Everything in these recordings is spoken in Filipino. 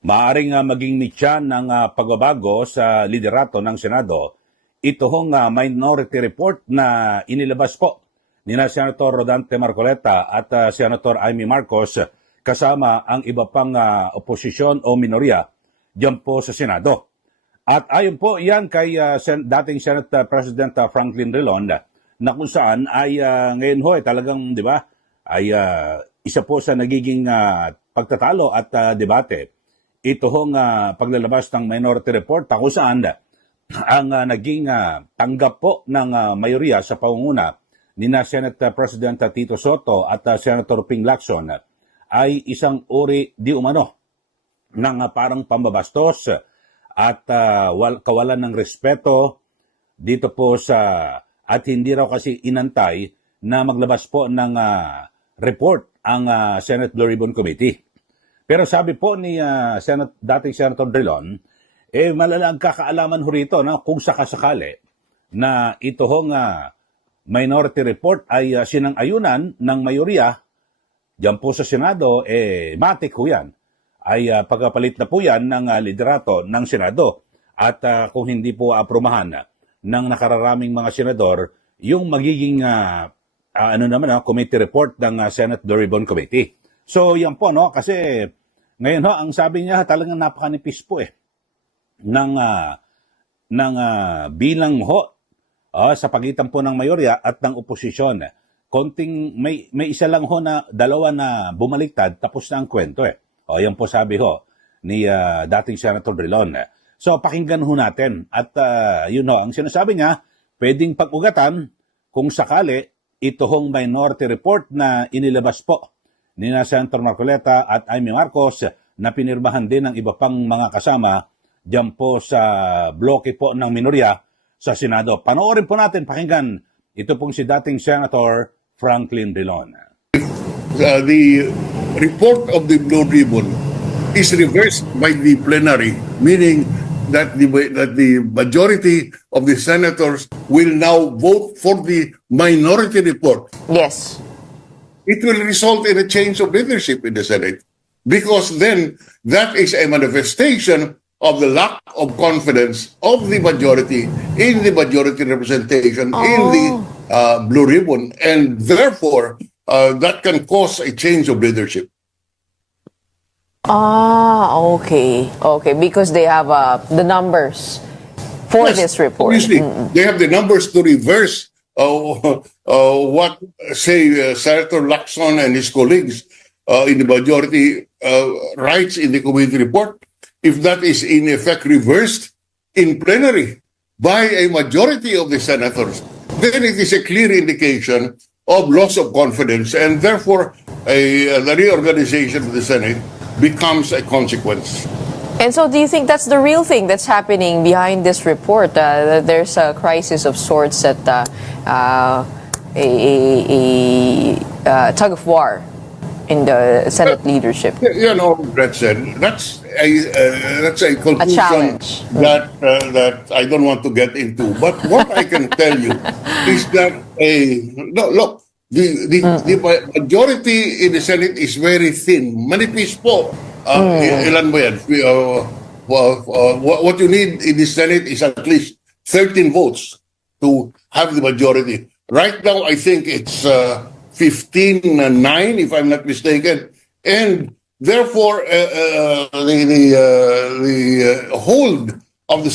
Maaring maging mitya ng pagbabago sa liderato ng Senado ito hong minority report na inilabas po ni Senator Rodante Marcoleta at Senator Amy Marcos kasama ang iba pang oposisyon o minorya diyan po sa Senado. At ayon po yan kay dating Senate President Franklin Drilon na kung saan ay ngayon ho talagang, di ba, ay isa po sa nagiging pagtatalo at debate. Ito hong paglalabas ng minority report kung saan ang naging tanggap po ng mayoriya sa pangunguna ni Senate President Tito Soto at Senator Ping Lacson ay isang uri di umano ng parang pambabastos at kawalan ng respeto dito po sa at hindi raw kasi inantay na maglabas po ng report ang Senate Blue Ribbon Committee. Pero sabi po ni dating Senator Drilon, malala ang kakaalaman ho rito kung sakasakali na ito hong minority report ay sinang-ayunan ng mayorya diyan po sa Senado, matik ho yan. Ay pagkapalit na po yan ng liderato ng Senado. At kung hindi po aprumahan ng nakararaming mga senador, yung magiging committee report ng Senate Blue Ribbon Committee. So yan po, kasi ngayon ho, ang sabi niya talagang napakanipis po ng bilang ho sa pagitan po ng mayorya at ng oposisyon. Konting may isa lang ho na dalawa na bumaliktad tapos na ang kwento yan po sabi ho ni dating Senator Drilon. So pakinggan ho natin at yun ho, ang sinasabi niya, pwedeng pag-ugatan kung sakali ito hong minority report na inilabas po ni Senator Marcoleta at Amy Marcos na pinirmahan din ng iba pang mga kasama diyan po sa bloke po ng minorya sa Senado. Panoorin po natin, pakinggan, ito pong si dating Senator Franklin Drilon. The report of the Blue Ribbon is reversed by the plenary, meaning that the majority of the senators will now vote for the minority report. Yes. It will result in a change of leadership in the Senate, because then that is a manifestation of the lack of confidence of the majority in the majority representation in the Blue Ribbon, and therefore that can cause a change of leadership. Okay. Because they have the numbers for this report. Obviously, they have the numbers to reverse what, say, Senator Lacson and his colleagues in the majority writes in the committee report. If that is in effect reversed in plenary by a majority of the senators, then it is a clear indication of loss of confidence, and therefore the reorganization of the Senate becomes a consequence. And so do you think that's the real thing that's happening behind this report? That there's a crisis of sorts at a tug of war in the Senate leadership? Brett said, that's a conclusion challenge. that I don't want to get into. But what I can tell you is that the majority in the Senate is very thin. Manipis po. Ilan ba yan? What you need in the Senate is at least 13 votes to have the majority. Right now, I think it's 15-9, if I'm not mistaken, and therefore the hold of the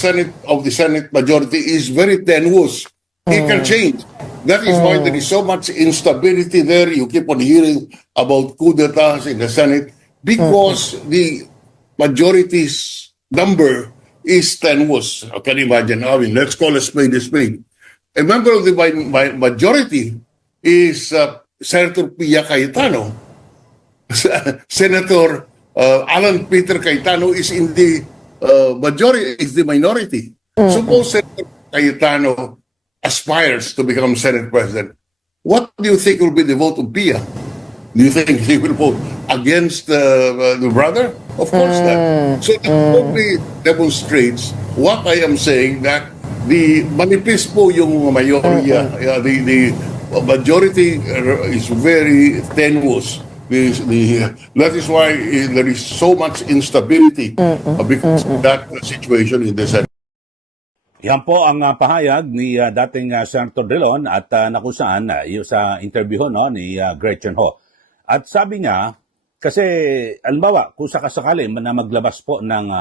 Senate majority is very tenuous. It can change. That is why there is so much instability there. You keep on hearing about coup d'etats in the Senate because the majority's number is tenuous. I can imagine. I mean, let's call a spade a spade. A member of the majority is Senator Pia Cayetano. Senator Alan Peter Cayetano is in the majority, is the minority. Suppose Senator Cayetano aspires to become Senate President. What do you think will be the vote of Pia? Do you think he will vote against the brother? Of course not. So it only demonstrates what I am saying, that the manifest po yung mayorya, the majority is very tenuous. That is why there is so much instability because of that situation in the Senate. Yan po ang pahayag ni dating Senator Drilon at na kung saan yung sa interview no, ni Gretchen Ho. At sabi niya, kasi alimbawa, kung sakasakali na maglabas po ng,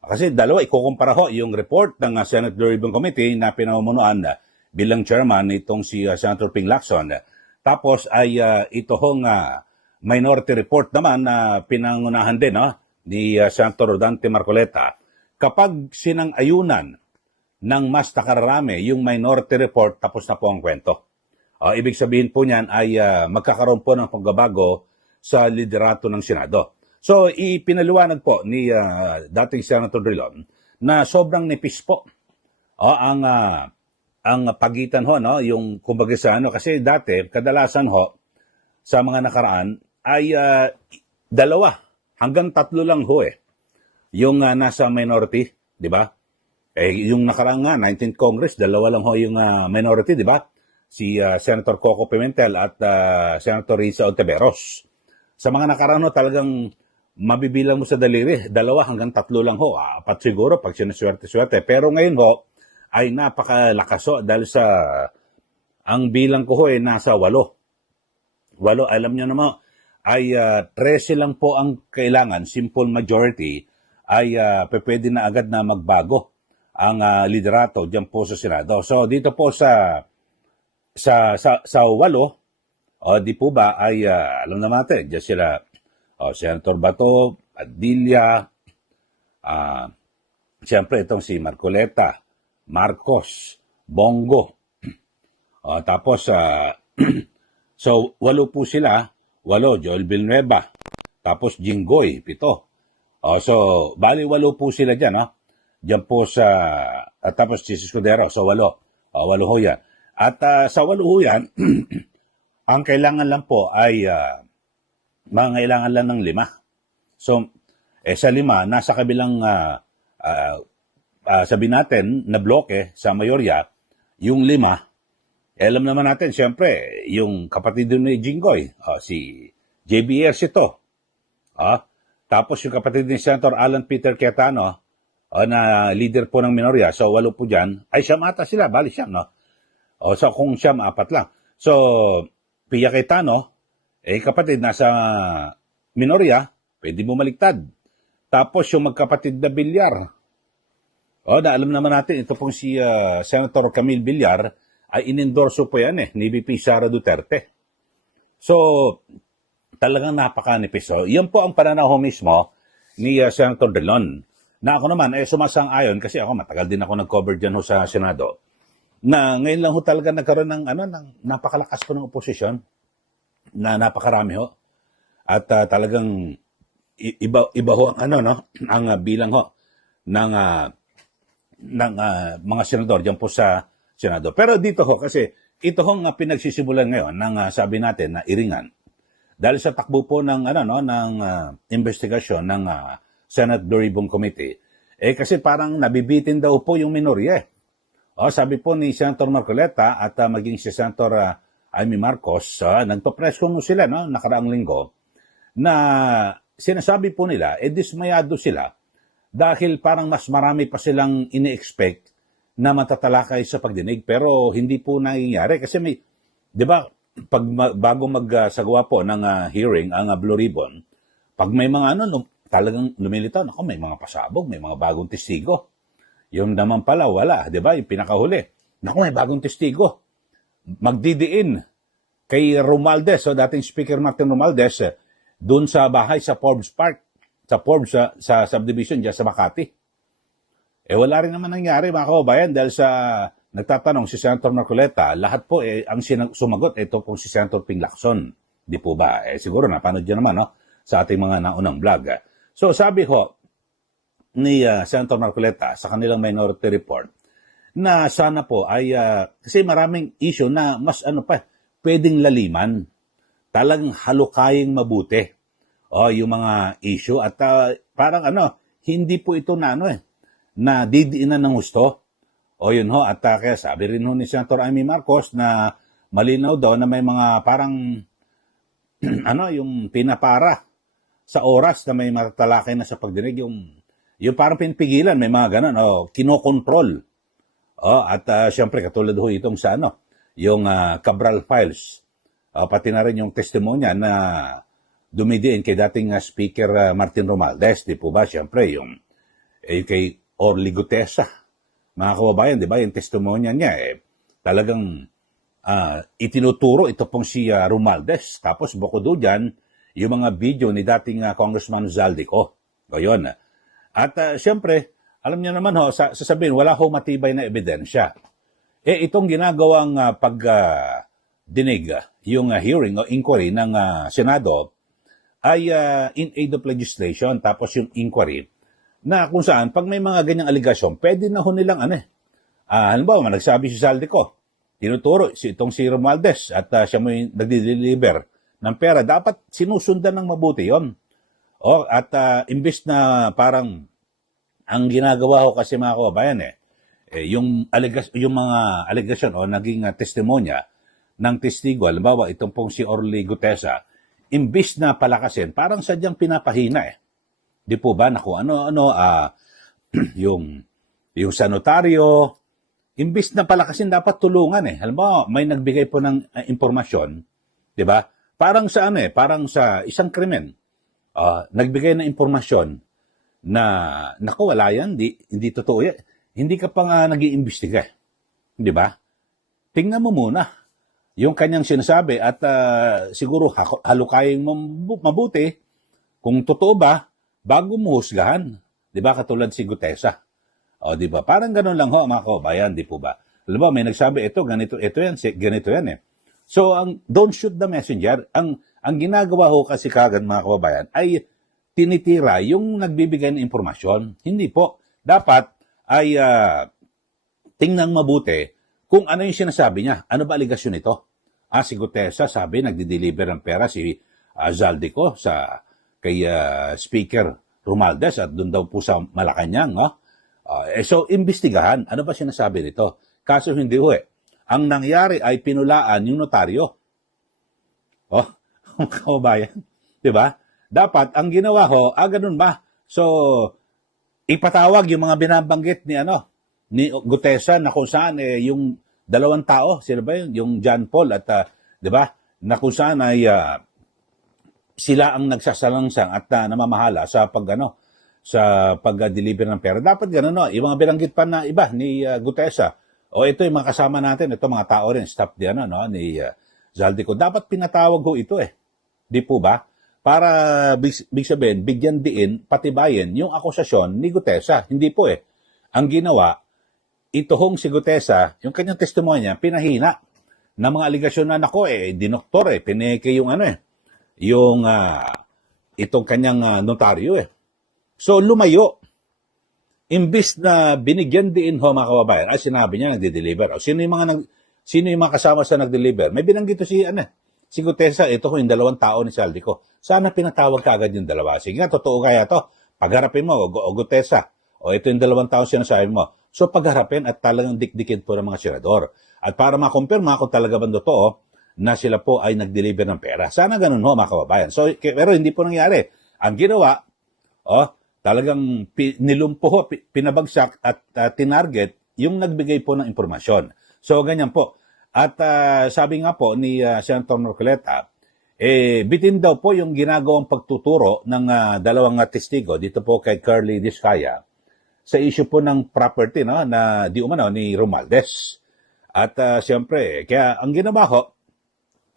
kasi dalawa, ikukumpara ho yung report ng Senate Blue Ribbon Committee na pinamumunuan bilang chairman nitong si Senator Ping Lacson. Tapos ay ito hong minority report naman na pinangunahan din no, ni Senator Rodante Marcoleta. Kapag sinang-ayunan ng mas nakararami yung minority report, tapos na po ang kwento. Ibig sabihin po niyan ay magkakaroon po ng pagbabago sa liderato ng Senado. So, ipinaliwanag po ni dating Senator Drilon na sobrang nipis po ang pagitan ho, no? Yung kumbaga sa ano, kasi dati, kadalasan ho, sa mga nakaraan, ay 2 hanggang 3 lang ho yung nasa minority, di ba? Yung nakaraan nga, 19th Congress, 2 lang ho yung minority, di ba? Si Senator Coco Pimentel at Senator Risa Ontiveros. Sa mga nakaraan ho, talagang mabibilang mo sa daliri, 2 hanggang 3 lang ho. 4 siguro pag sinaswerte-swerte. Pero ngayon ho, ay napakalakas ho dahil sa, ang bilang ko ho ay nasa 8. 8, alam nyo naman, ay 13 lang po ang kailangan, simple majority, ay pwede na agad na magbago ang liderato diyan po sa Senado. So dito po sa 8, di po ba ay alam naman natin, diyan sila Senator Bato, Padilla, siyempre itong si Marcoleta, Marcos, Bongo. Tapos so 8 po sila, 8 Joel Villanueva, tapos Jinggoy, 7. So bali 8 po sila diyan, no? Diyan po sa, at tapos si Escudero, so 8. 8 ho yan. At sa 8 ho yan, ang kailangan lang po ay, kailangan lang ng 5. So, sa 5, nasa kabilang, sabihin natin, na bloke sa mayorya, yung 5, alam naman natin, siyempre, yung kapatid ni Jinggoy, si JBS ito. Tapos yung kapatid ni Senator Alan Peter Cayetano, na leader po ng minorya, so 8 po dyan, ay siyam ata sila, bali siyam, no? So kung siyam, 4 lang. So, Pia Cayetano, kapatid nasa minorya, pwede bumaliktad. Tapos yung magkapatid na Villar, na alam naman natin, ito pong si Senator Camille Villar, ay inendorso po yan ni VP Sara Duterte. So, talagang napakanipis. So, yan po ang pananaw mismo ni Senator Drilon. Na ako naman, sumasang-ayon, kasi ako matagal din ako nag-cover dyan sa Senado, na ngayon lang ho talaga nagkaroon ng, ng napakalakas po ng oposisyon, na napakarami ho. At talagang iba ho ang, ang bilang ho ng mga senador dyan po sa Senado. Pero dito ho, kasi ito hong pinagsisimulan ngayon ng sabi natin na iringan. Dahil sa takbo po ng, ng investigasyon ng Senate Blue Ribbon Committee, kasi parang nabibitin daw po yung minorya. Sabi po ni Senator Marcoleta at maging si Senator Amy Marcos, nagpa-press con sila nakaraang linggo, na sinasabi po nila, dismayado sila dahil parang mas marami pa silang ini-expect na matatalakay sa pagdinig, pero hindi po nangyayari kasi may, di ba, bago magsagawa po ng hearing ang Blue Ribbon, pag may mga talagang lumilitaw, may mga pasabog, may mga bagong testigo. Yung naman pala, wala, di ba? Yung pinakahuli. May bagong testigo. Magdidiin kay Romualdez, dating Speaker Martin Romualdez, doon sa bahay sa Forbes Park, sa Forbes, sa subdivision dyan sa Makati. Wala rin naman nangyari, mga kababayan, dahil sa nagtatanong si Senator Marcoleta, lahat po, ang sumagot, ito po si Senator Ping Lacson. Di po ba? Siguro napanood dyan naman, sa ating mga naunang vlog. So sabi ho ni Senator Marcoleta sa kanilang minority report na sana po ay kasi maraming issue na mas pwedeng laliman, talagang halukaying mabuti yung mga issue at parang hindi po ito na didiinan ng gusto. Yun ho, at kaya sabi rin ho ni Senator Amy Marcos na malinaw daw na may mga parang yung pinapara sa oras na may matatalakay na sa pagdinig, yung parang pinipigilan, may mga ganun, kinokontrol. At siyempre, katulad ho itong sa yung Cabral Files, pati na rin yung testimonya na dumidiin kay dating Speaker Martin Romualdez, di po ba? Siyempre, yung kay Orly Gutesa, mga kababayan, di ba? Yung testimonya niya, talagang itinuturo ito pong si Romualdez. Tapos bukod doon dyan, yung mga video ni dating Congressman Zaldico. O yun. At siyempre, alam niyo naman sasabihin, wala ho matibay na ebidensya. Itong ginagawang dinig, yung hearing o inquiry ng Senado, ay in aid of legislation. Tapos yung inquiry, na kung saan, pag may mga ganyang aligasyon, pwede na ho nilang halimbawa, nagsabi si Zaldico, tinuturo itong si Romualdez at siya mo yung nagdi-deliver ng pera, dapat sinusundan ng mabuti yon. At imbis na parang ang ginagawa ko kasi mga kababayan yung mga allegation o naging testimonya ng testigo, halimbawa itong pong si Orly Gutesa, imbis na palakasin, parang sadyang pinapahina Di po ba na kung ano-ano yung sa notaryo, imbis na palakasin dapat tulungan Halimbawa, may nagbigay po ng impormasyon, 'di ba? Parang sa parang sa isang krimen. Nagbigay ng impormasyon na naku, wala yan, hindi totoo yan. Hindi ka pa nga nag-iimbestiga. 'Di ba? Tingnan mo muna yung kanyang sinasabi at siguro halukayin mo mabuti kung totoo ba bago mo husgahan. 'Di ba? Katulad si Gutesa. Di ba? Parang ganun lang ho, mga kababayan, di po ba? Alam mo, may nagsabi, ganito yan So, don't shoot the messenger. Ang ginagawa ho kasi kagad, mga kababayan, ay tinitira yung nagbibigay ng impormasyon. Hindi po. Dapat ay tingnan mabuti kung ano yung sinasabi niya. Ano ba aligasyon ito? Si Gutesa, sabi, nagdi-deliver ng pera si Zaldico kay Speaker Romualdez at doon daw po sa Malacanang, so, imbestigahan. Ano ba sinasabi nito? Kaso hindi ho Ang nangyari ay pinulaan yung notaryo. Kababayan. Diba? Dapat, ang ginawa ho, ganun ba? So, ipatawag yung mga binabanggit ni Gutesa na kung saan yung dalawang tao, sila ba yun? Yung John Paul at, diba? Na kung saan ay sila ang nagsasalangsang at namamahala sa sa pag-deliver ng pera. Dapat gano'n, yung mga binanggit pa na iba ni Gutesa, ito yung mga kasama natin, ito mga tao rin, staff ni Zaldico. Dapat pinatawag ho ito Di po ba? Para, big sabihin, bigyan diin, patibayin yung akusasyon ni Gutesa. Hindi po Ang ginawa, ito hong si Gutesa, yung kanyang testimonya, pinahina ng mga aligasyon na dinoktor pineke yung yung itong kanyang notaryo So, lumayo. Imbis na binigyan din mga kababayan, sinabi niya nagde-deliver. Sino yung mga kasama sa nag-deliver? May binanggit si Gutesa, ito yung dalawang tao ni Zaldico. Sana pinatawag ka agad yung dalawa. Sige nga, totoo kaya to. Pagharapin mo, Gutesa. Ito yung dalawang tao sinasabi mo. So, pagharapin at talagang dikdikin po ng mga senador. At para makumpirma kung talaga ba totoo na sila po ay nag-deliver ng pera. Sana ganun mga kababayan. So, pero hindi po nangyari. Ang ginawa, talagang nilumpo pinabagsak at tinarget yung nagbigay po ng impormasyon. So, ganyan po. At sabi nga po ni Senator Marcoleta, bitin daw po yung ginagawang pagtuturo ng dalawang testigo dito po kay Curly Discaya sa issue po ng property na di umano ni Romualdez. At siyempre, kaya ang ginawa ho,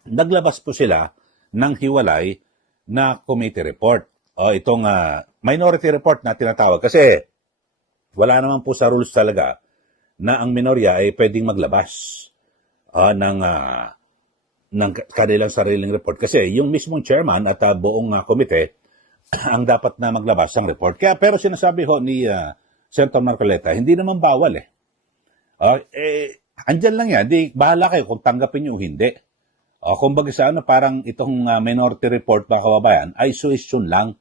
naglabas po sila ng hiwalay na committee report. Itong minority report na tinatawag. Kasi wala naman po sa rules talaga na ang minorya ay pwedeng maglabas ng kanilang sariling report. Kasi yung mismong chairman at buong komite ang dapat na maglabas ng report. Pero sinasabi ho ni Senator Marcoleta, hindi naman bawal andyan lang yan. Bahala kayo kung tanggapin nyo o hindi. Kumbaga sa parang itong minority report mga kababayan ay suisyon lang.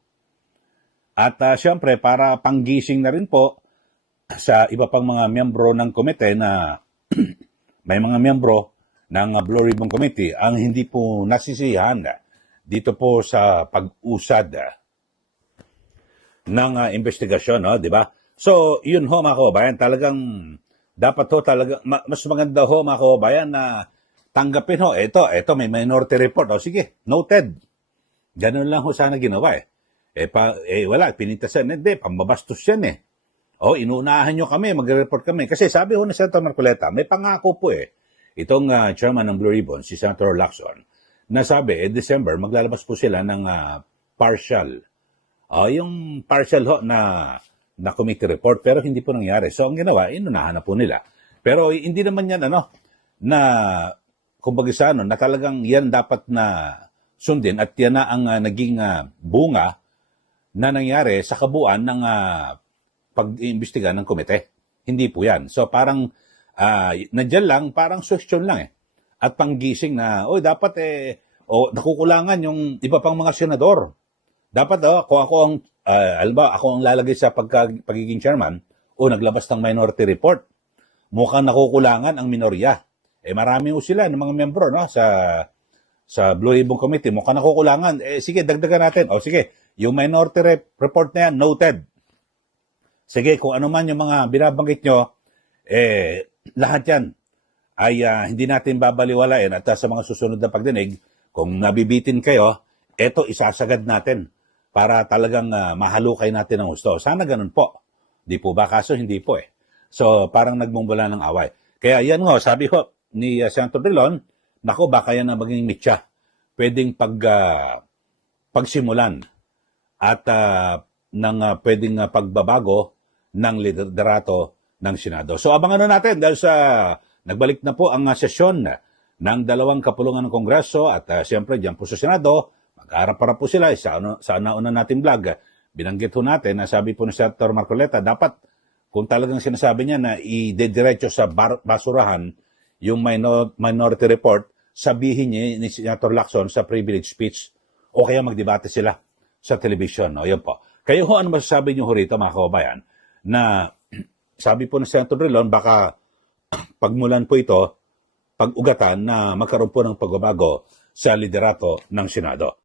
At siyempre, para panggising na rin po sa iba pang mga miyembro ng komite na may mga miyembro ng Blue Ribbon Committee ang hindi po nasisiyahan dito po sa pag-usad ng investigasyon, no, di ba? So, yun ho mga kababayan, talagang dapat ho talaga, mas maganda ho mga kababayan na tanggapin ho, ito may minority report, o sige, noted. Ganun lang ho sana ginawa eh. Wala, pinintasan, hindi, pambabastos yan eh. O, inuunahan nyo kami, magre-report kami. Kasi sabi ho ni Senator Marcoleta, may pangako po eh. Itong chairman ng Blue Ribbon, si Senator Lacson, na sabi, December, maglalabas po sila ng partial. Yung partial ho na committee report, pero hindi po nangyari. So, ang ginawa, inunahan na po nila. Pero hindi naman yan, na, kumbaga sa na talagang yan dapat na sundin at yan na ang naging bunga na nangyari sa kabuuan ng pag-iimbestiga ng komite. Hindi po yan. So parang nandyan lang, parang suggestion lang eh. At panggising na, dapat nakukulangan yung iba pang mga senador. Dapat ako ang lalagay sa pagiging chairman naglabas ng minority report. Mukhang nakukulangan ang minorya. Marami ho sila ng mga membro sa Blue Ribbon Committee. Mukhang nakukulangan. Sige, dagdagan natin. Sige, yung minority report na yan, noted. Sige, kung ano man yung mga binabanggit nyo, lahat yan ay hindi natin babaliwalain at sa mga susunod na pagdinig, kung nabibitin kayo, eto isasagad natin para talagang mahalukay natin ang gusto. Sana ganun po. Di po ba? Kaso hindi po eh. So, parang nagmumula ng away. Kaya yan nga, sabi ho ni Senator Drilon, nako, baka yan ang maging mitya. Pwedeng pagsimulan at pwedeng pagbabago ng liderato ng Senado. So abangan na natin dahil nagbalik na po ang sesyon ng dalawang kapulungan ng Kongreso at siyempre diyan po sa Senado, magkaharap para po sila sa nauna nating vlog. Binanggit ho natin na sabi po ni Senator Marcoleta, dapat kung talagang sinasabi niya na idediretso sa basurahan yung minority report, sabihin niya ni Senator Lacson sa privilege speech o kaya magdebate sila sa television. Yun po. Kayo ho, ano masasabi niyo ho rito mga kababayan? Na sabi po ng Senator Drilon, baka pagmulan po ito, pag-ugatan na magkaroon po ng pagbabago sa liderato ng Senado.